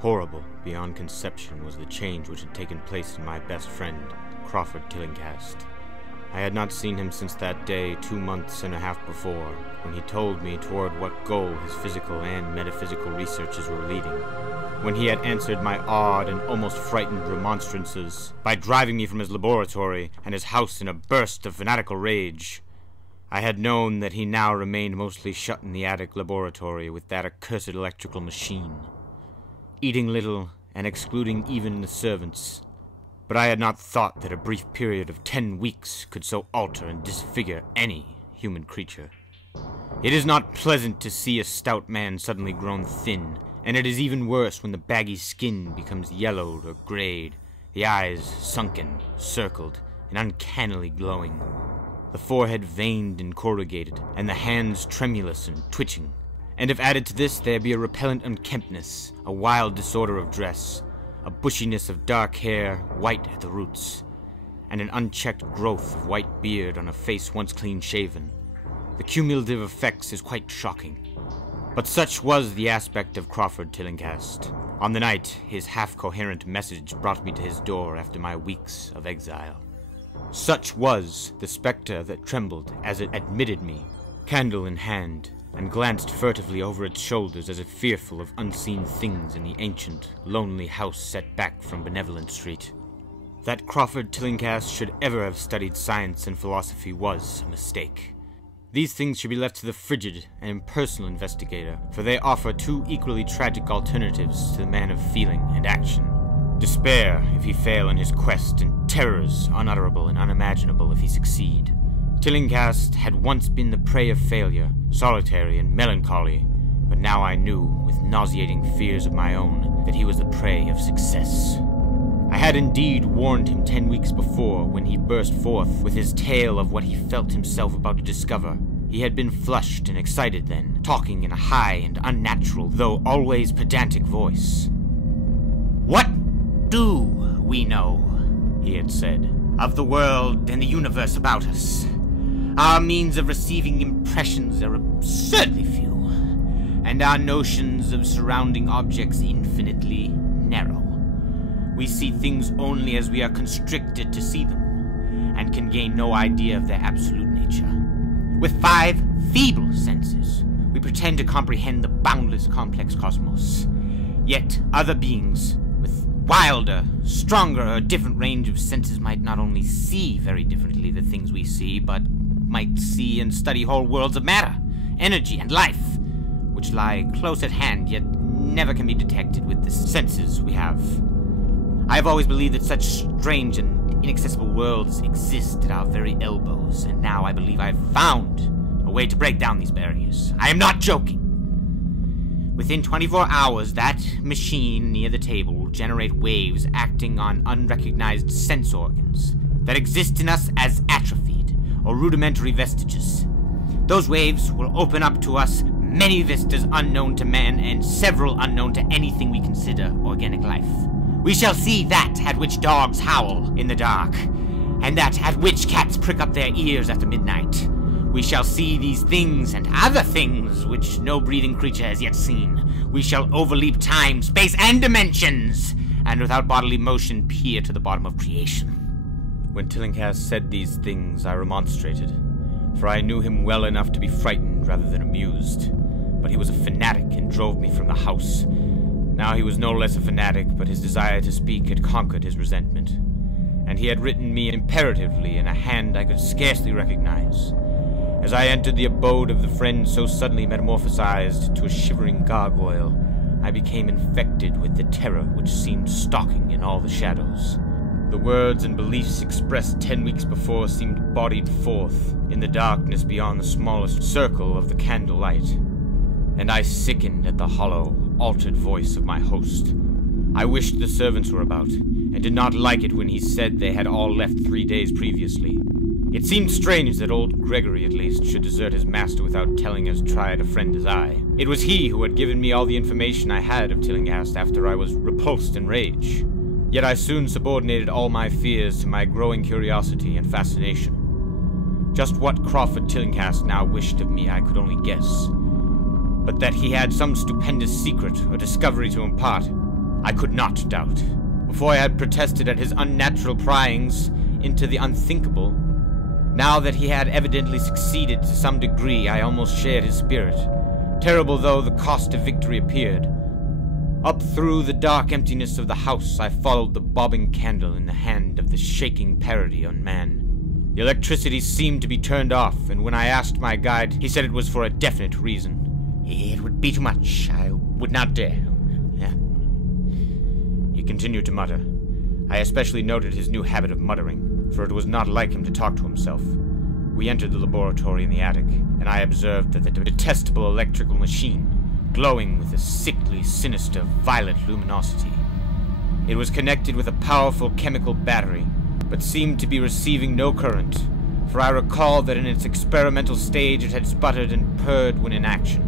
Horrible beyond conception was the change which had taken place in my best friend, Crawford Tillinghast. I had not seen him since that day 2 months and a half before, when he told me toward what goal his physical and metaphysical researches were leading. When he had answered my odd and almost frightened remonstrances by driving me from his laboratory and his house in a burst of fanatical rage. I had known that he now remained mostly shut in the attic laboratory with that accursed electrical machine, eating little and excluding even the servants. But I had not thought that a brief period of 10 weeks could so alter and disfigure any human creature. It is not pleasant to see a stout man suddenly grown thin, and it is even worse when the baggy skin becomes yellowed or grayed, the eyes sunken, circled, and uncannily glowing, the forehead veined and corrugated, and the hands tremulous and twitching. And if added to this there be a repellent unkemptness, a wild disorder of dress, a bushiness of dark hair, white at the roots, and an unchecked growth of white beard on a face once clean-shaven, the cumulative effects is quite shocking. But such was the aspect of Crawford Tillinghast. On the night, his half-coherent message brought me to his door after my weeks of exile. Such was the spectre that trembled as it admitted me, candle in hand, and glanced furtively over its shoulders as if fearful of unseen things in the ancient, lonely house set back from Benevolent Street. That Crawford Tillinghast should ever have studied science and philosophy was a mistake. These things should be left to the frigid and impersonal investigator, for they offer 2 equally tragic alternatives to the man of feeling and action. Despair if he fail in his quest, and terrors unutterable and unimaginable if he succeed. Tillinghast had once been the prey of failure, solitary and melancholy, but now I knew, with nauseating fears of my own, that he was the prey of success. I had indeed warned him 10 weeks before, when he burst forth with his tale of what he felt himself about to discover. He had been flushed and excited then, talking in a high and unnatural, though always pedantic voice. "What do we know," he had said, "of the world and the universe about us? Our means of receiving impressions are absurdly few, and our notions of surrounding objects infinitely narrow. We see things only as we are constricted to see them, and can gain no idea of their absolute nature. With 5 feeble senses, we pretend to comprehend the boundless complex cosmos. Yet other beings, with wilder, stronger, or different range of senses might not only see very differently the things we see, but might see and study whole worlds of matter, energy, and life, which lie close at hand, yet never can be detected with the senses we have. I have always believed that such strange and inaccessible worlds exist at our very elbows, and now I believe I have found a way to break down these barriers. I am not joking. Within 24 hours, that machine near the table will generate waves acting on unrecognized sense organs that exist in us as atrophied or rudimentary vestiges. Those waves will open up to us many vistas unknown to man and several unknown to anything we consider organic life. We shall see that at which dogs howl in the dark, and that at which cats prick up their ears after midnight. We shall see these things and other things which no breathing creature has yet seen. We shall overleap time, space, and dimensions, and without bodily motion peer to the bottom of creation." When Tillinghast said these things, I remonstrated, for I knew him well enough to be frightened rather than amused. But he was a fanatic and drove me from the house. Now he was no less a fanatic, but his desire to speak had conquered his resentment, and he had written me imperatively in a hand I could scarcely recognize. As I entered the abode of the friend so suddenly metamorphosized to a shivering gargoyle, I became infected with the terror which seemed stalking in all the shadows. The words and beliefs expressed 10 weeks before seemed bodied forth in the darkness beyond the smallest circle of the candle light, and I sickened at the hollow, altered voice of my host. I wished the servants were about, and did not like it when he said they had all left 3 days previously. It seemed strange that old Gregory, at least, should desert his master without telling as tried a friend as I. It was he who had given me all the information I had of Tillinghast after I was repulsed in rage. Yet I soon subordinated all my fears to my growing curiosity and fascination. Just what Crawford Tillinghast now wished of me I could only guess, but that he had some stupendous secret or discovery to impart, I could not doubt. Before I had protested at his unnatural pryings into the unthinkable, now that he had evidently succeeded to some degree, I almost shared his spirit. Terrible though the cost of victory appeared. Up through the dark emptiness of the house, I followed the bobbing candle in the hand of the shaking parody on man. The electricity seemed to be turned off, and when I asked my guide, he said it was for a definite reason. It would be too much. I would not dare. He continued to mutter. I especially noted his new habit of muttering, for it was not like him to talk to himself. We entered the laboratory in the attic, and I observed that the detestable electrical machine, glowing with a sickly, sinister, violet luminosity. It was connected with a powerful chemical battery, but seemed to be receiving no current, for I recall that in its experimental stage it had sputtered and purred when in action.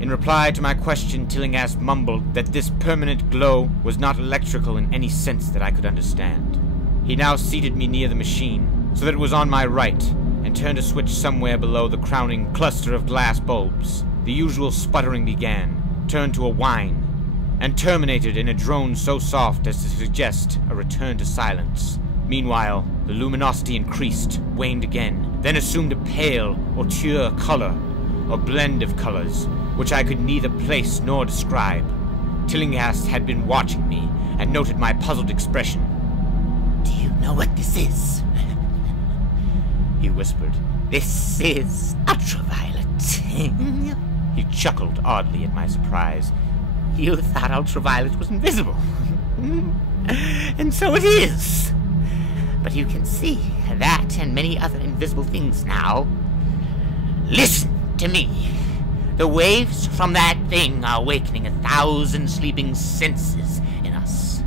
In reply to my question, Tillinghast mumbled that this permanent glow was not electrical in any sense that I could understand. He now seated me near the machine, so that it was on my right, and turned a switch somewhere below the crowning cluster of glass bulbs. The usual sputtering began, turned to a whine, and terminated in a drone so soft as to suggest a return to silence. Meanwhile, the luminosity increased, waned again, then assumed a pale or teal color, or blend of colors, which I could neither place nor describe. Tillinghast had been watching me, and noted my puzzled expression. "Do you know what this is?" he whispered. "This is ultraviolet." He chuckled oddly at my surprise. "You thought ultraviolet was invisible. And so it is. But you can see that and many other invisible things now. Listen to me. The waves from that thing are awakening 1,000 sleeping senses in us.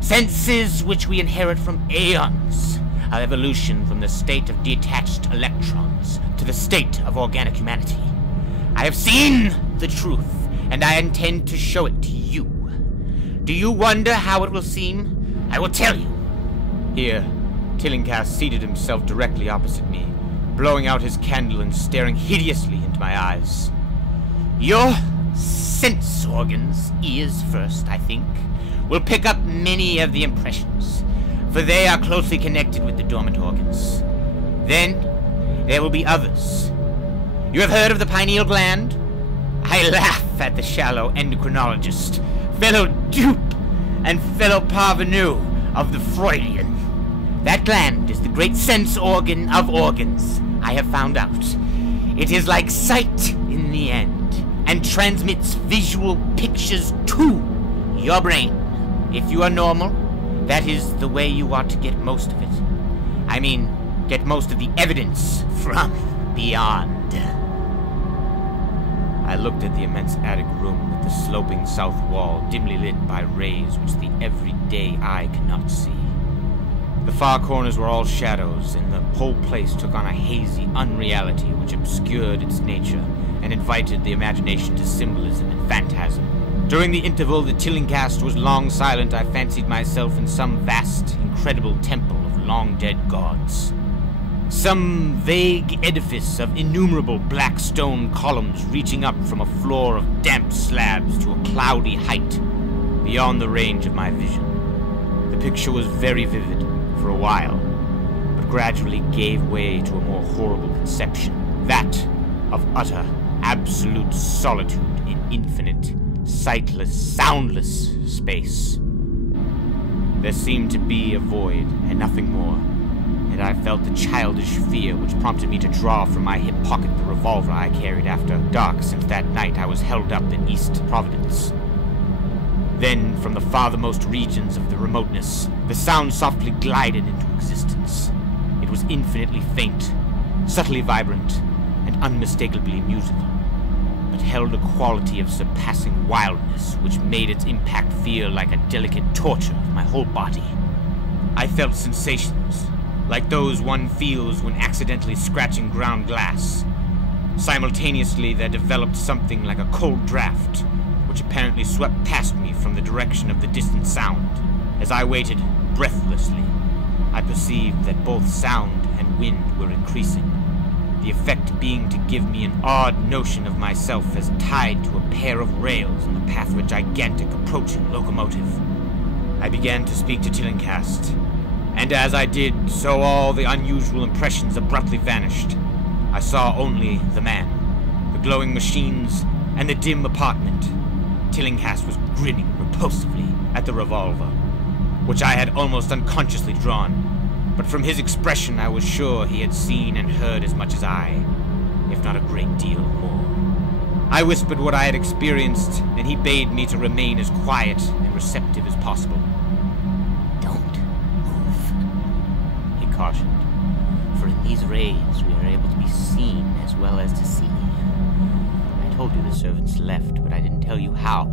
Senses which we inherit from aeons of evolution, from the state of detached electrons to the state of organic humanity. I have seen the truth, and I intend to show it to you. Do you wonder how it will seem? I will tell you." Here, Tillinghast seated himself directly opposite me, blowing out his candle and staring hideously into my eyes. "Your sense organs, ears first, I think, will pick up many of the impressions, for they are closely connected with the dormant organs. Then, there will be others. You have heard of the pineal gland? I laugh at the shallow endocrinologist, fellow dupe and fellow parvenu of the Freudian. That gland is the great sense organ of organs, I have found out. It is like sight in the end, and transmits visual pictures to your brain. If you are normal, that is the way you ought to get most of it. I mean, get most of the evidence from beyond." I looked at the immense attic room with the sloping south wall dimly lit by rays which the everyday eye cannot see. The far corners were all shadows, and the whole place took on a hazy unreality which obscured its nature and invited the imagination to symbolism and phantasm. During the interval the Tillinghast was long silent, I fancied myself in some vast, incredible temple of long-dead gods. Some vague edifice of innumerable black stone columns reaching up from a floor of damp slabs to a cloudy height beyond the range of my vision. The picture was very vivid for a while, but gradually gave way to a more horrible conception, that of utter, absolute solitude in infinite, sightless, soundless space. There seemed to be a void and nothing more, and I felt the childish fear which prompted me to draw from my hip pocket the revolver I carried after dark, since that night I was held up in East Providence. Then, from the farthermost regions of the remoteness, the sound softly glided into existence. It was infinitely faint, subtly vibrant, and unmistakably musical, but held a quality of surpassing wildness which made its impact feel like a delicate torture of my whole body. I felt sensations, like those one feels when accidentally scratching ground glass. Simultaneously, there developed something like a cold draft, which apparently swept past me from the direction of the distant sound. As I waited breathlessly, I perceived that both sound and wind were increasing. the effect being to give me an odd notion of myself as tied to a pair of rails on the path of a gigantic approaching locomotive. I began to speak to Tillincast, and as I did, so all the unusual impressions abruptly vanished. I saw only the man, the glowing machines, and the dim apartment. Tillincast was grinning repulsively at the revolver, which I had almost unconsciously drawn, but from his expression I was sure he had seen and heard as much as I, if not a great deal more. I whispered what I had experienced, and he bade me to remain as quiet and receptive as possible. Don't move, he cautioned, for in these rays we are able to be seen as well as to see. I told you the servants left, but I didn't tell you how.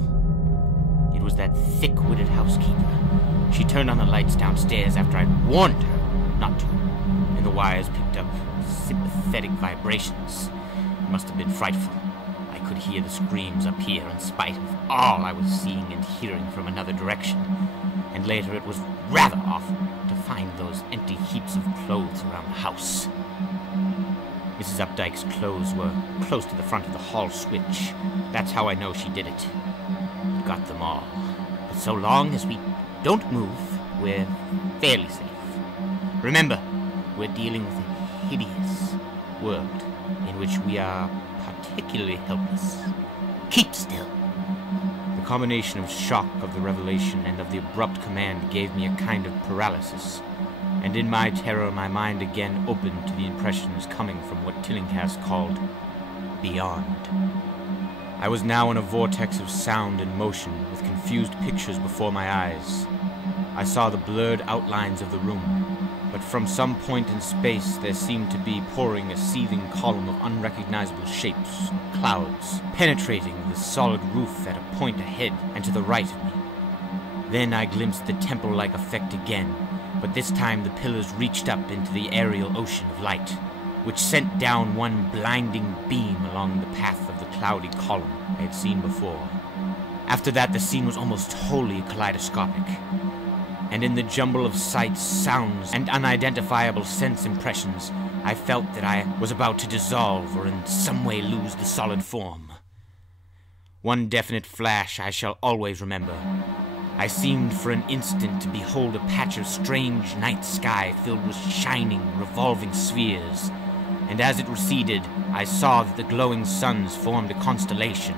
It was that thick-witted housekeeper. She turned on the lights downstairs after I'd warned her not to, and the wires picked up sympathetic vibrations. It must have been frightful. I could hear the screams up here in spite of all I was seeing and hearing from another direction, and later it was rather awful to find those empty heaps of clothes around the house. Mrs. Updike's clothes were close to the front of the hall switch. That's how I know she did it. Got them all. But so long as we don't move, we're fairly safe. Remember, we're dealing with a hideous world in which we are particularly helpless. Keep still. The combination of shock of the revelation and of the abrupt command gave me a kind of paralysis, and in my terror my mind again opened to the impressions coming from what Tillincast called beyond. I was now in a vortex of sound and motion, with confused pictures before my eyes. I saw the blurred outlines of the room, but from some point in space there seemed to be pouring a seething column of unrecognizable shapes, clouds, penetrating the solid roof at a point ahead and to the right of me. Then I glimpsed the temple-like effect again, but this time the pillars reached up into the aerial ocean of light, which sent down one blinding beam along the path of the cloudy column I had seen before. After that, the scene was almost wholly kaleidoscopic, and in the jumble of sights, sounds, and unidentifiable sense impressions, I felt that I was about to dissolve or in some way lose the solid form. One definite flash I shall always remember. I seemed for an instant to behold a patch of strange night sky filled with shining, revolving spheres, and as it receded, I saw that the glowing suns formed a constellation,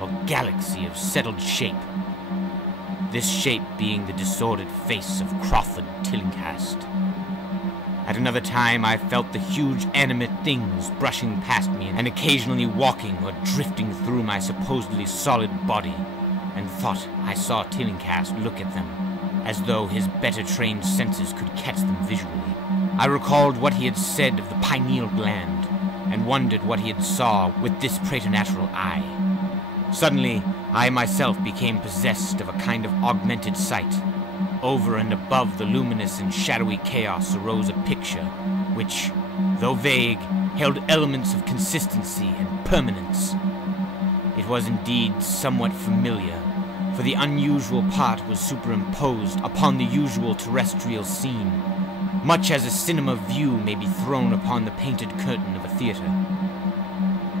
or galaxy of settled shape. This shape being the disordered face of Crawford Tillincast. At another time, I felt the huge animate things brushing past me and occasionally walking or drifting through my supposedly solid body, and thought I saw Tillincast look at them, as though his better-trained senses could catch them visually. I recalled what he had said of the pineal gland, and wondered what he had saw with this preternatural eye. Suddenly, I myself became possessed of a kind of augmented sight. Over and above the luminous and shadowy chaos arose a picture, which, though vague, held elements of consistency and permanence. It was indeed somewhat familiar, for the unusual part was superimposed upon the usual terrestrial scene, much as a cinema view may be thrown upon the painted curtain of a theater.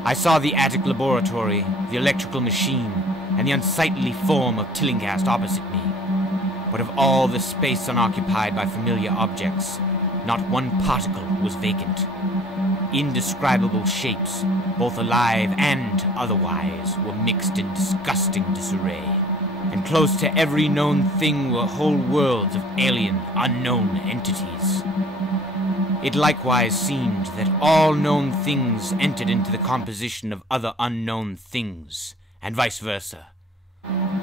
I saw the attic laboratory, the electrical machine, and the unsightly form of Tillincast opposite me. But of all the space unoccupied by familiar objects, not one particle was vacant. Indescribable shapes, both alive and otherwise, were mixed in disgusting disarray, and close to every known thing were whole worlds of alien, unknown entities. It likewise seemed that all known things entered into the composition of other unknown things, and vice versa.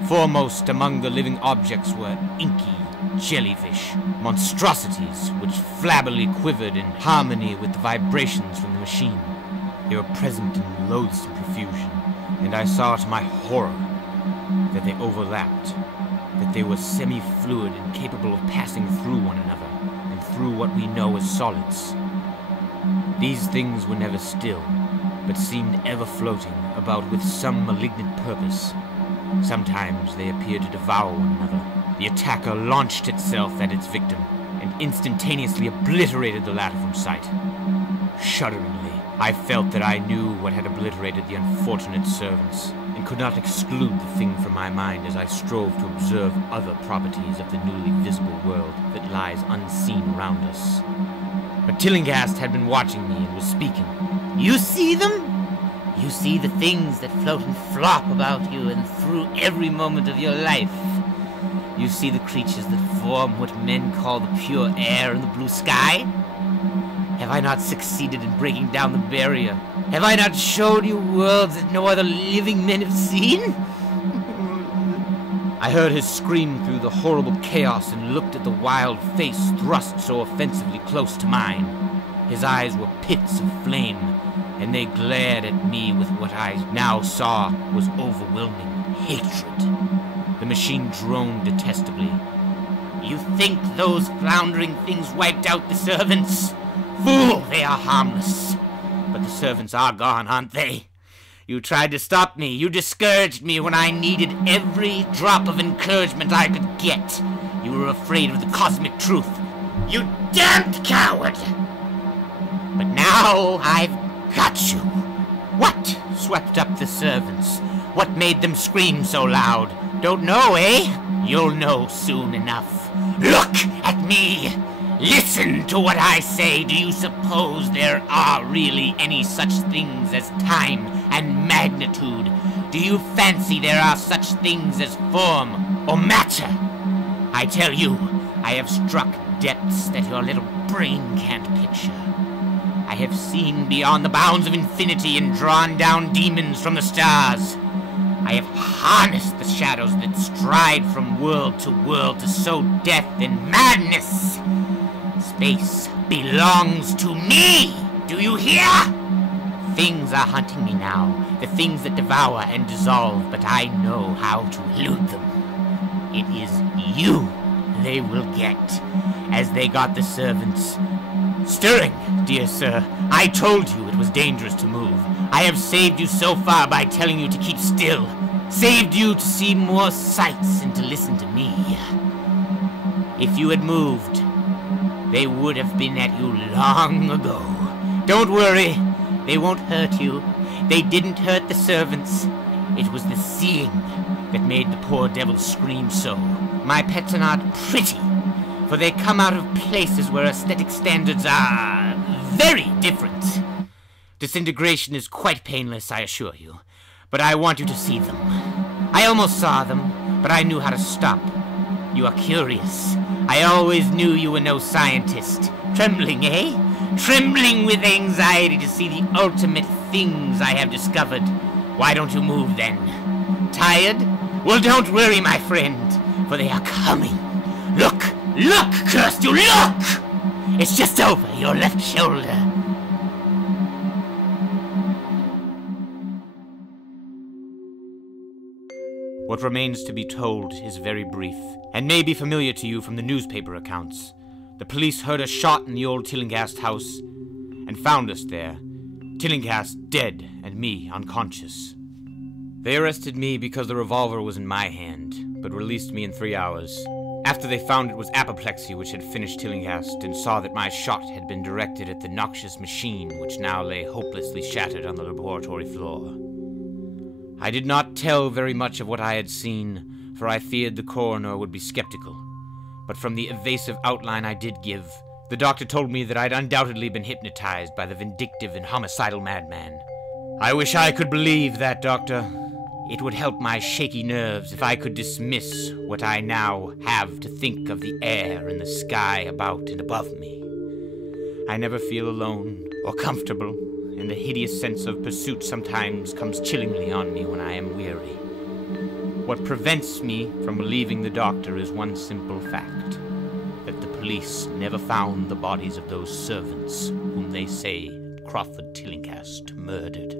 Foremost among the living objects were inky jellyfish, monstrosities which flabbily quivered in harmony with the vibrations from the machine. They were present in loathsome profusion, and I saw to my horror that they overlapped, that they were semi-fluid and capable of passing through one another, and through what we know as solids. These things were never still, but seemed ever floating about with some malignant purpose. Sometimes they appeared to devour one another. The attacker launched itself at its victim, and instantaneously obliterated the latter from sight. Shudderingly, I felt that I knew what had obliterated the unfortunate servants, and could not exclude the thing from my mind as I strove to observe other properties of the newly visible world that lies unseen around us. But Tillinghast had been watching me and was speaking. You see them? You see the things that float and flop about you and through every moment of your life. You see the creatures that form what men call the pure air and the blue sky? Have I not succeeded in breaking down the barrier? Have I not shown you worlds that no other living men have seen? I heard his scream through the horrible chaos and looked at the wild face thrust so offensively close to mine. His eyes were pits of flame, and they glared at me with what I now saw was overwhelming hatred. The machine droned detestably. You think those floundering things wiped out the servants? Fool, they are harmless. But the servants are gone, aren't they? You tried to stop me. You discouraged me when I needed every drop of encouragement I could get. You were afraid of the cosmic truth. You damned coward! But now I've got you. What swept up the servants? What made them scream so loud? Don't know, eh? You'll know soon enough. Look at me! Listen to what I say. Do you suppose there are really any such things as time and magnitude? Do you fancy there are such things as form or matter? I tell you, I have struck depths that your little brain can't picture. I have seen beyond the bounds of infinity and drawn down demons from the stars. I have harnessed the shadows that stride from world to sow death and madness. Space belongs to me! Do you hear? Things are hunting me now, the things that devour and dissolve, but I know how to elude them. It is you they will get, as they got the servants. Stirring, dear sir, I told you it was dangerous to move. I have saved you so far by telling you to keep still. Saved you to see more sights and to listen to me. If you had moved, they would have been at you long ago. Don't worry, they won't hurt you. They didn't hurt the servants. It was the seeing that made the poor devils scream so. My pets are not pretty, for they come out of places where aesthetic standards are very different. Disintegration is quite painless, I assure you, but I want you to see them. I almost saw them, but I knew how to stop. You are curious. I always knew you were no scientist. Trembling, eh? Trembling with anxiety to see the ultimate things I have discovered. Why don't you move then? Tired? Well, don't worry, my friend, for they are coming. Look! Look, cursed you, look! It's just over your left shoulder. What remains to be told is very brief, and may be familiar to you from the newspaper accounts. The police heard a shot in the old Tillinghast house, and found us there, Tillinghast dead and me unconscious. They arrested me because the revolver was in my hand, but released me in 3 hours, after they found it was apoplexy which had finished Tillinghast, and saw that my shot had been directed at the noxious machine which now lay hopelessly shattered on the laboratory floor. I did not tell very much of what I had seen, for I feared the coroner would be skeptical. But from the evasive outline I did give, the doctor told me that I'd undoubtedly been hypnotized by the vindictive and homicidal madman. I wish I could believe that, Doctor. It would help my shaky nerves if I could dismiss what I now have to think of the air and the sky about and above me. I never feel alone or comfortable, and the hideous sense of pursuit sometimes comes chillingly on me when I am weary. What prevents me from believing the doctor is one simple fact, that the police never found the bodies of those servants whom they say Crawford Tillinghast murdered.